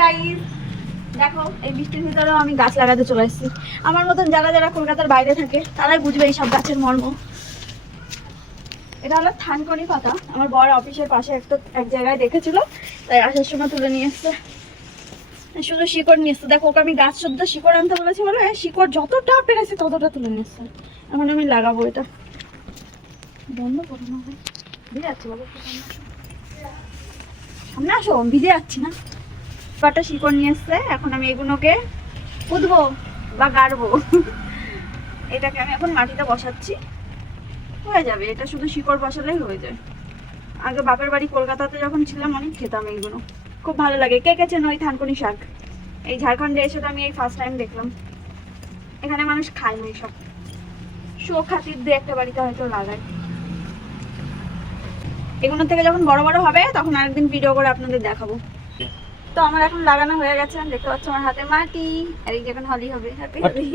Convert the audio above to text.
Guys, দেখো এই বৃষ্টির ভিতরেও আমি গাছ লাগাতে চলে এসেছি। আমার মতন যারা যারা কলকাতার বাইরে থাকে তারাই বুঝবে এইসব গাছের মর্ম। এটা হলো থানকুনি পাতা। আমার বড় অফিসের পাশে এক জায়গায় দেখেছিল, তাই আসার সময় তুলে নিয়ে এসছে। শুধু শিকড় নিয়ে এসছে। দেখো, ওকে আমি গাছ শুদ্ধ শিকড় আনতে বলেছি বলে শিকড় যতটা পেরেছে ততটা তুলে নিয়ে এসছে। এখন আমি লাগাবো এটা। বন্ধ করো না, ভিজে যাচ্ছি বাবা, সামনে আসো, ভিজে যাচ্ছি না। কটা শিকড় নিয়ে এসছে, এখন আমি এগুলোকে পুঁতবো বা গাড়বো। এটাকে আমি এখন মাটিতে বসাচ্ছি, হয়ে যাবে। এটা শুধু শিকড় বসালেই হয়ে যায়। আগে বাপের বাড়ি কলকাতাতে যখন ছিলাম অনেক খেতাম এইগুলো, খুব ভালো লাগে। কে কে চেনো ওই থানকুনি শাক? এই ঝাড়খণ্ডে এসে তো আমি এই ফার্স্ট টাইম দেখলাম। এখানে মানুষ খায় না এইসব, শো খাতির দিয়ে একটা বাড়িতে হয়তো লাগায়। এগুলো থেকে যখন বড় বড় হবে তখন আরেকদিন ভিডিও করে আপনাদের দেখাবো। তো আমার এখন লাগানো হয়ে গেছে, দেখতে পাচ্ছ আমার হাতে মাটি, আর এই যখন হলি হবে। হ্যাপি হলি।